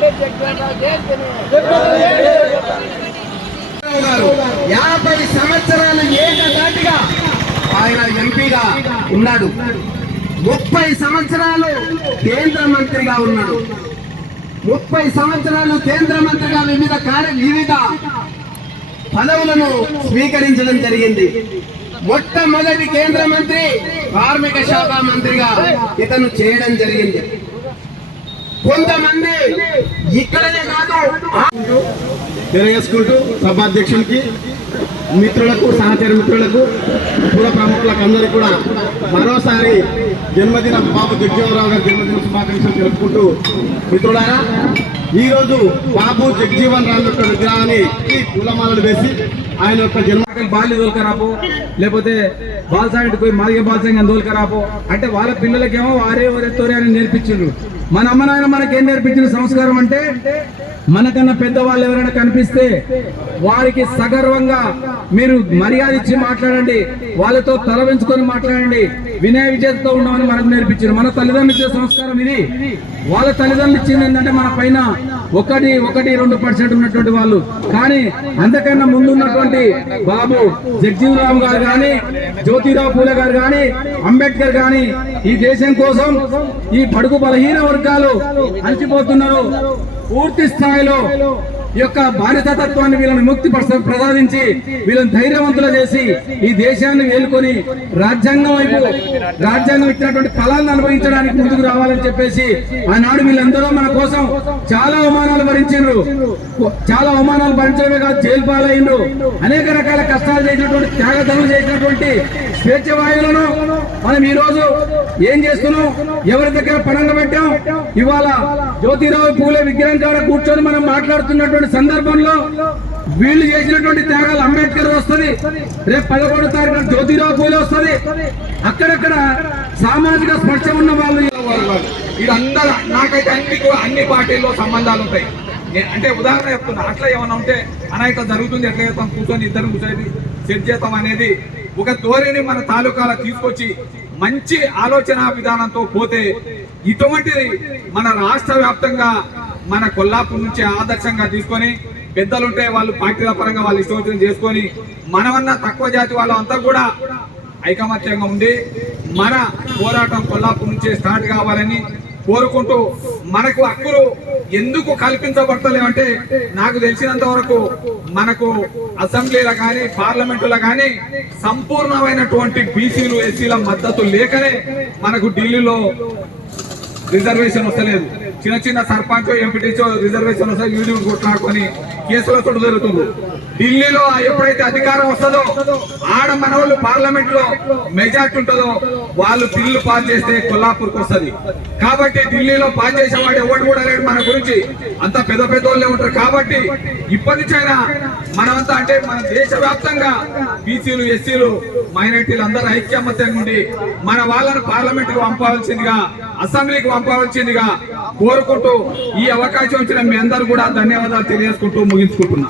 50 సంవత్సరాలు ఏకదాటిగా ఆయన ఎంపీగా ఉన్నాడు. 30 సంవత్సరాలు కేంద్ర మంత్రిగా ఉన్నాడు. 30 సంవత్సరాలు కేంద్ర మంత్రిగా వివిధ పదవులను స్వీకరించడం జరిగింది. మొట్టమొదటి కేంద్ర మంత్రి కార్మిక శాఖ మంత్రిగా ఇతను చేయడం జరిగింది. కొంతమంది ఇక్కడనే కాదు తెలియజేసుకుంటూ సభాధ్యక్షునికి, మిత్రులకు, సహచర మిత్రులకు, కుల ప్రముఖులకు అందరికీ కూడా మరోసారి జన్మదిన బాబు జగజీవనరావు గారి జన్మదిన శుభాకాంక్షలు తెలుపుకుంటూ, మిత్రులారా ఈరోజు బాబు జగజీవన్ రామ్ యొక్క విగ్రహాన్ని పూలమాలలు వేసి ఆయన యొక్క జన్మ బాల్య దోల్కరాపో లేకపోతే బాల్సాగంటి పోయి మాదిగ బాల్సాంగం దోల్కరాపో అంటే వాళ్ళ పిల్లలకేమో వారే వరేతోరే అని నేర్పించారు. మన అమ్మ నాయన మనకేం నేర్పించిన సంస్కారం అంటే మనకన్నా పెద్దవాళ్ళు ఎవరైనా కనిపిస్తే వారికి సగర్వంగా మీరు మర్యాద ఇచ్చి మాట్లాడండి, వాళ్ళతో తల వెంచుకొని మాట్లాడండి, వినయ విజేతతో ఉండమని మనకు నేర్పించారు. మన తల్లిదండ్రులు ఇచ్చే సంస్కారం ఇది. వాళ్ళ తల్లిదండ్రులు ఇచ్చింది ఏంటంటే మన పైన 1-2% ఉన్నటువంటి వాళ్ళు. కానీ అంతకన్నా ముందు ఉన్నటువంటి బాబు జగజీవనరామ్ గారు కానీ, జ్యోతిరావు పూలే గారు కానీ, అంబేద్కర్ కానీ ఈ దేశం కోసం ఈ బడుగు బలహీన వర్గాలు అణచిపోతున్నారు. పూర్తి స్థాయిలో ఈ యొక్క బానిసతత్వాన్ని వీళ్ళని ముక్తి ప్రసాదించి వీళ్ళని ధైర్యవంతులు చేసి ఈ దేశాన్ని వేలుకొని రాజ్యాంగం ఇచ్చినటువంటి ఫలాలను అనుభవించడానికి ముందుకు రావాలని చెప్పేసి ఆనాడు వీళ్ళందరూ మన కోసం చాలా అవమానాలు భరించడమే కాదు, జైలు పాలయ్యిండ్రు. అనేక రకాల కష్టాలు చేసినటువంటి, త్యాగతనం చేసినటువంటి స్వేచ్ఛ వాయువులను మనం ఈ రోజు ఏం చేస్తున్నాం, ఎవరి దగ్గర పణంగా పెట్టాం. ఇవాళ జ్యోతిరావు పూలే విగ్రహం కాడ కూర్చొని మనం మాట్లాడుతున్నటువంటి సందర్భంలో వీళ్ళు చేసినటువంటి త్యాగాలు అంబేద్కర్ వస్తుంది, రేపు 11వ తారీఖున జ్యోతిరావు పూలే వస్తుంది. అక్కడక్కడ సామాజిక స్పర్శ ఉన్న వాళ్ళు వీళ్ళందరూ నాకైతే అన్ని పార్టీల్లో సంబంధాలు ఉంటాయి. అంటే ఉదాహరణ చెప్తున్నా, అట్లా ఏమన్నా ఉంటే అనాయకత జరుగుతుంది, ఎట్లా చేస్తాం, కూర్చొని ఇద్దరు కూర్చొని సెట్ చేస్తాం అనేది ఒక ధోరణి మన తాలూకాల తీసుకొచ్చి మంచి ఆలోచన విధానంతో పోతే ఇటువంటిది మన రాష్ట్ర వ్యాప్తంగా మన కొల్లాపూర్ నుంచి ఆదర్శంగా తీసుకొని పెద్దలుంటే వాళ్ళు పార్టీల పరంగా వాళ్ళు ఇష్టం చేసుకొని మనమన్నా తక్కువ జాతి వాళ్ళంతా కూడా ఐకమత్యంగా ఉండి మన పోరాటం కొల్లాపూర్ నుంచే స్టార్ట్ కావాలని కోరుకుంటూ, మనకు హక్కులు ఎందుకు కల్పించబడతలేమంటే నాకు తెలిసినంత వరకు మనకు అసెంబ్లీలో కానీ పార్లమెంటులో కానీ సంపూర్ణమైనటువంటి బీసీలు ఎస్సీల మద్దతు లేకనే మనకు ఢిల్లీలో రిజర్వేషన్ వస్తలేదు. చిన్న చిన్న సర్పంచ్ ఎంపీటీసో రిజర్వేషన్ వస్తే యూనియన్ కొట్లాడుకొని కేసులతో జరుగుతుంది. ఢిల్లీలో ఎప్పుడైతే అధికారం వస్తుందో ఆడ మన వాళ్ళు పార్లమెంట్ లో మెజార్టీ ఉంటుందో వాళ్ళు బిల్లు పాస్ చేస్తే కొల్లాపూర్కి వస్తుంది. కాబట్టి ఢిల్లీలో పాస్ చేసేవాడు ఎవరు కూడా లేడు మన గురించి, అంత పెద్ద పెద్ద వాళ్ళే ఉంటారు. కాబట్టి ఇప్పటి నుంచైనా మనమంతా అంటే మన దేశవ్యాప్తంగా బీసీలు ఎస్సీలు మైనారిటీలు అందరూ ఐక్యమత్యంగా ఉండి మన వాళ్ళను పార్లమెంట్ కు పంపవలసిందిగా, అసెంబ్లీకి పంపవలసిందిగా కోరుకుంటూ ఈ అవకాశం ఇచ్చిన మీ అందరూ కూడా ధన్యవాదాలు తెలియజేసుకుంటూ ముగించుకుంటున్నా.